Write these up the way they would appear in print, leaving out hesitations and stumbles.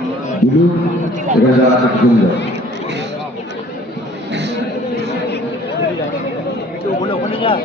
dulu dengan jalan kedua. Itu boleh opening lah.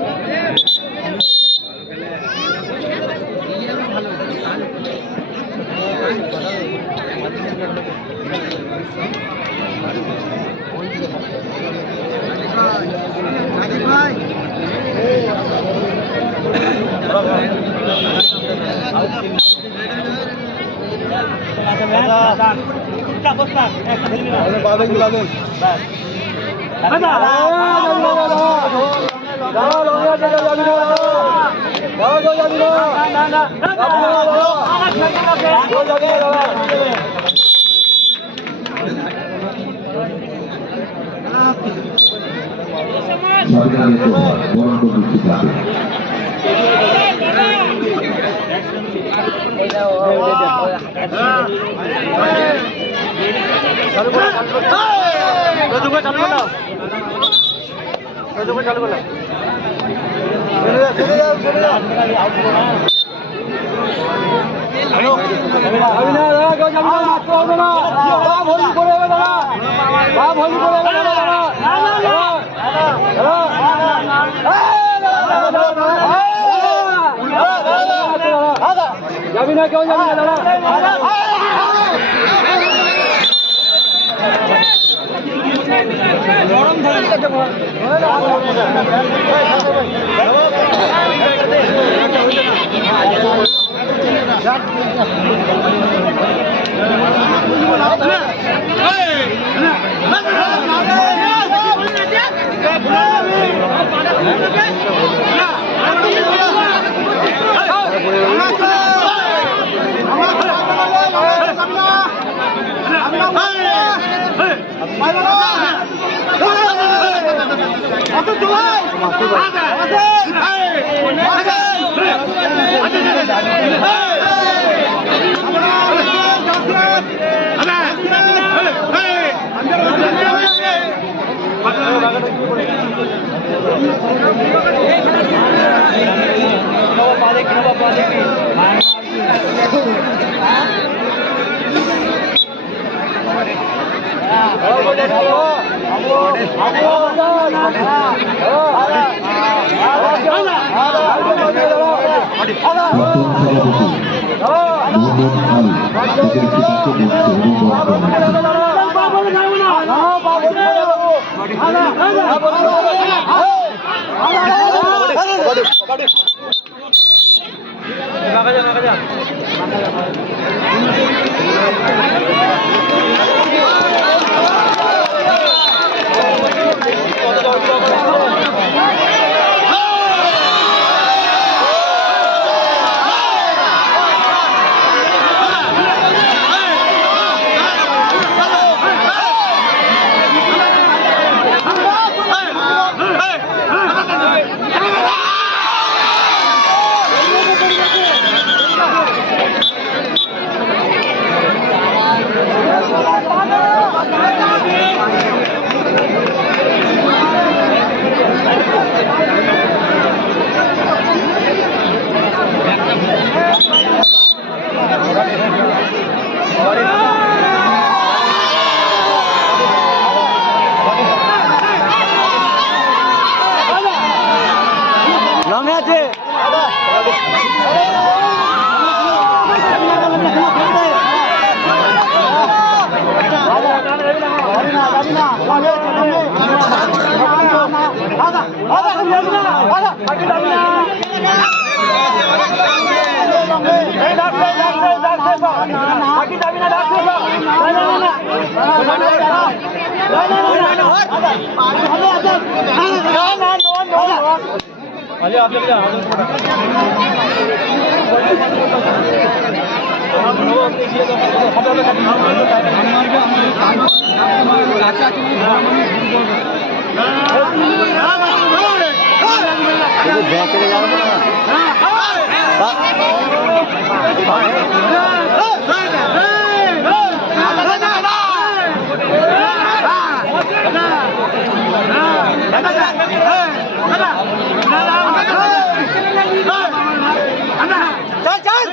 Chal, chal.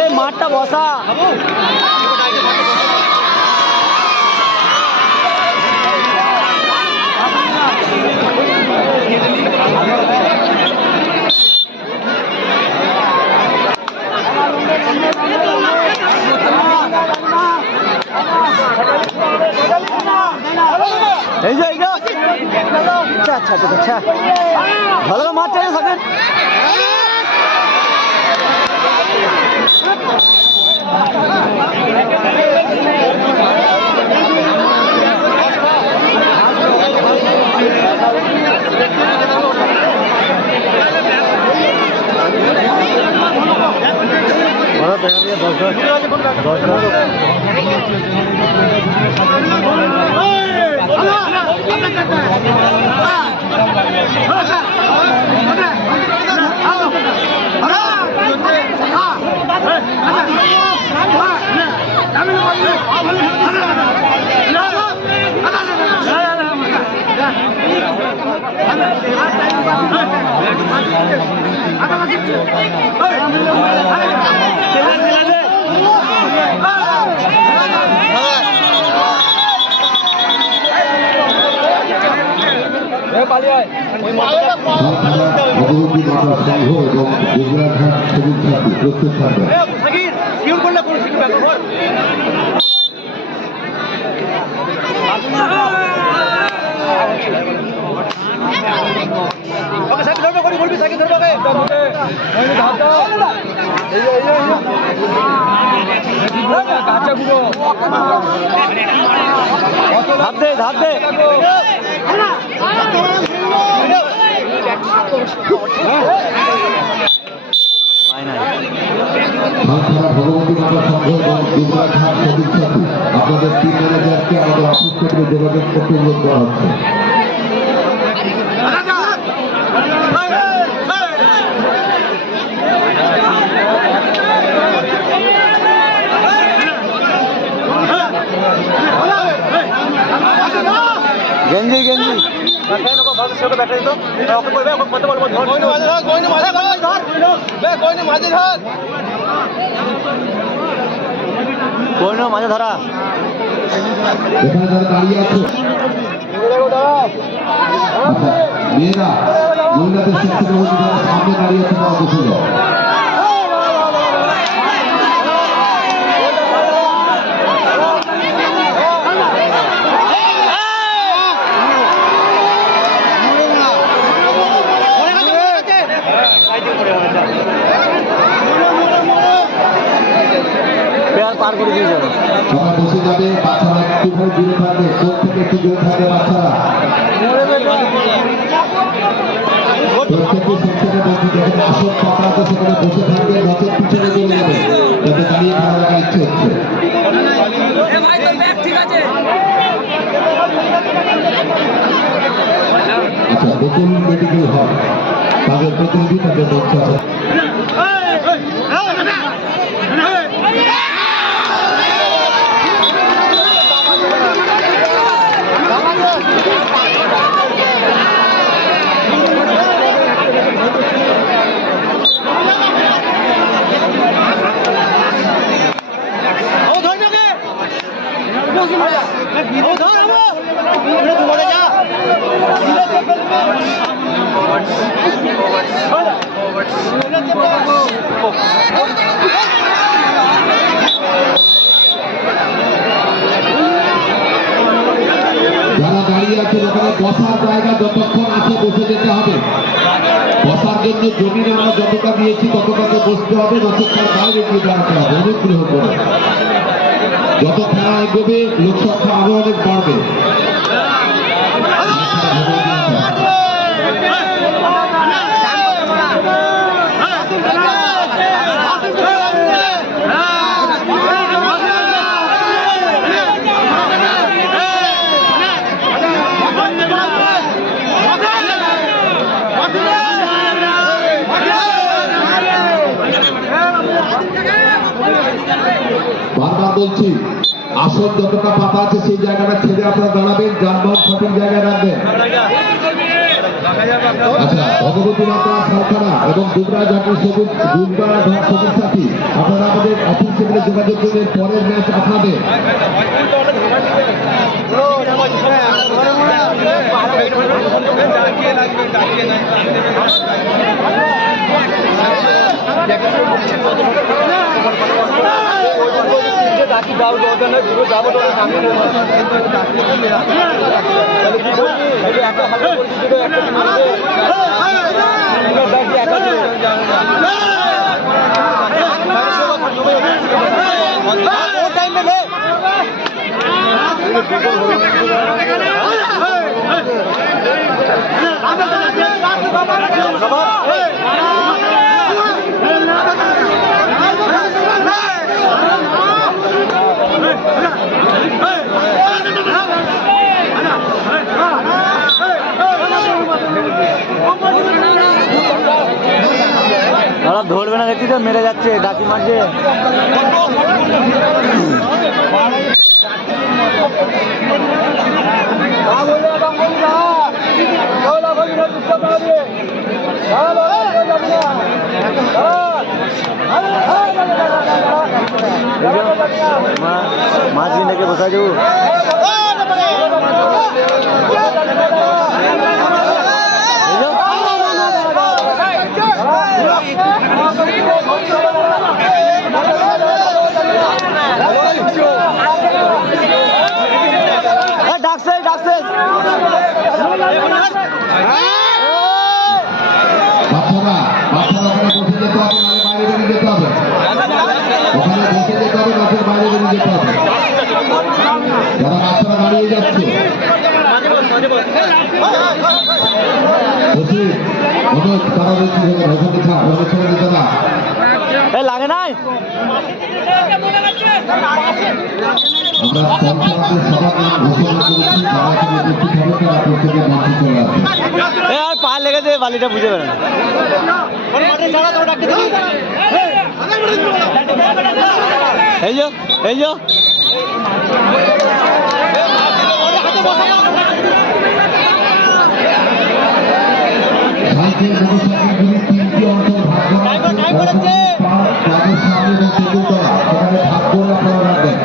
এই মাঠটা বসা এই যে আচ্ছা আচ্ছা আচ্ছা আচ্ছা ভালো মাঠ চাই থাকেন অবরোধী মাতা সংঘ এবং গুজরাঘাট সবুজ সাথী প্রস্তুত থাকবে। ধাপ দে ভগবতী মাতা সংঘ এবং গুজরাঘাট সবুজ সাথী আপনাদের টিম ম্যানেজারকে আমাদের অফিস থেকে যোগাযোগ করতে অনুরোধ করা হচ্ছে। গেঞ্জি গেঞ্জি মাঝে ধরা এখানে যারা দাঁড়িয়ে আছে মেয়েরা মহিলাদের শিক্ষিত সামনে দাঁড়িয়ে আছে তারা বসে যাও। পার করে দিয়ে যাবে সবাই বসে যাবে, বাচ্চারা একটুখানি দূরে থাকবে, কোর্ট থেকে একটু দূরে থাকবে বাচ্চারা। প্রত্যেকে সবথেকে বলছি যেখানে আসন পাতা আছে সেখানে বসে থাকবে, নচেত পিছনে চলে যাবে, যাতে দাঁড়িয়ে খেলা দেখার ইচ্ছে হচ্ছে। আচ্ছা, নতুন মেডিকেল হল তাদের প্রতিনিধি তাদের মঞ্চ আছে। যারা দাঁড়িয়ে আছেন ওখানে বসার জায়গা যতক্ষণ আছে বসে যেতে হবে। বসার জন্য জমিনে আমরা যতটা দিয়েছি ততটাতে বসতে হবে, যতক্ষণ বাইরে গিয়ে দাঁড়াতে হবে অনুগ্রহ করে। যত খেলা এগোবে লোকসংখ্যা আরো অনেক বাড়বে। বারবার বলছি আসল যতটা পাতা আছে সেই জায়গাটা ছেড়ে আপনারা দাঁড়াবেন, যানবাহন সঠিক জায়গায় রাখবেন। আচ্ছা, ভগবতী মাতা সালখানা এবং দুবরা জাতীয় সবুজ সবুজ সাথী, আপনারা আমাদের অফিস টেবিলে যোগাযোগ করবেন, পরের ম্যাচ আপনাদের। ধরবে না দেখছি তো, মেরে যাচ্ছে, ডাকি মারছে। মাছ কিনে বসা যাবো। ডাকছে ডাকছে বাচ্চারা বাচ্চারা ওখানে বসে যেতে হবে, নাহলে বাইরে বেরিয়ে যেতে হবে। ওখানে বসে যেতে হবে, মাঠের বাইরে বেরিয়ে যেতে হবে। যারা বাচ্চারা দাঁড়িয়ে যাচ্ছে তারা রয়েছে ছেড়ে দিতে না। লাগে নাই আমরা পঞ্চায়েতের সভা ঘোষণা করেছি, যারা এখানে উপস্থিত হবে তারা প্রত্যেকে মঞ্চে চলে আসবে। আর পা লেগেছে, বালিটা বুঝে পারে না। এই যো এই যো সাইকেল মোটরসাইকেলগুলি 3টি অঞ্চল ভাগ করা আছে। তাদের সামনে এবং টেবিল করা, সেখানে ভাগ করে আপনারা রাখবেন।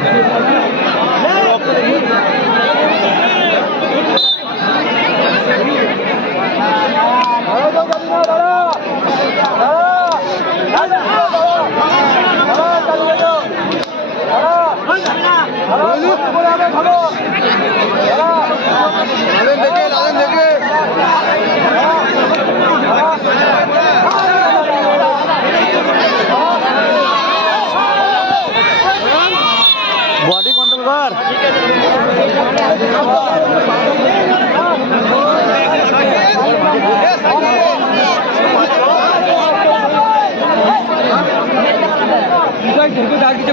বডি কন্ট্রোল কর।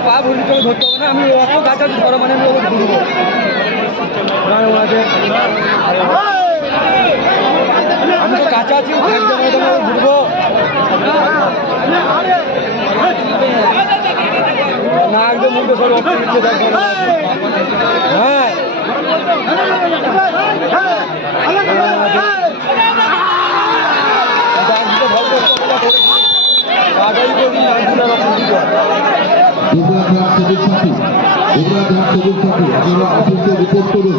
পা ভরি তোকে ধরতে হবে না, আমি অত গাছ আছে ধরো মানে আমি ওকে ঘুরবো। আমি তো কাছে আছি, ঘুরবো না একদম মুখে সব অপশন দিচ্ছে দেখ। হ্যাঁ আপনারা অফিসে রিপোর্ট করুন।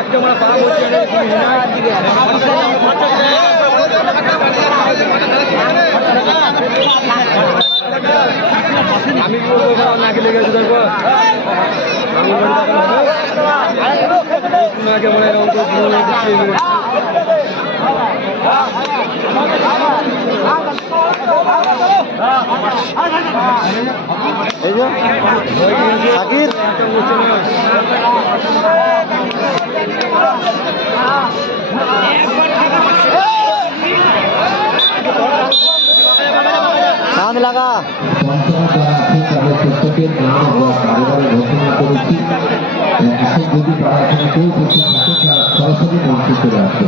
একটা মানে পা বলছে আমি কি বলবো, নাকি লেগেছি দেখবো আগে মনে এই যে শাকির সামনে লাগা প্রত্যেকের নাম আমরা বারে ঘোষণা করেছি। এখন যদি তারা এখানে কেউ উপস্থিত থাকে, সরাসরি মঞ্চে চলে আসবে।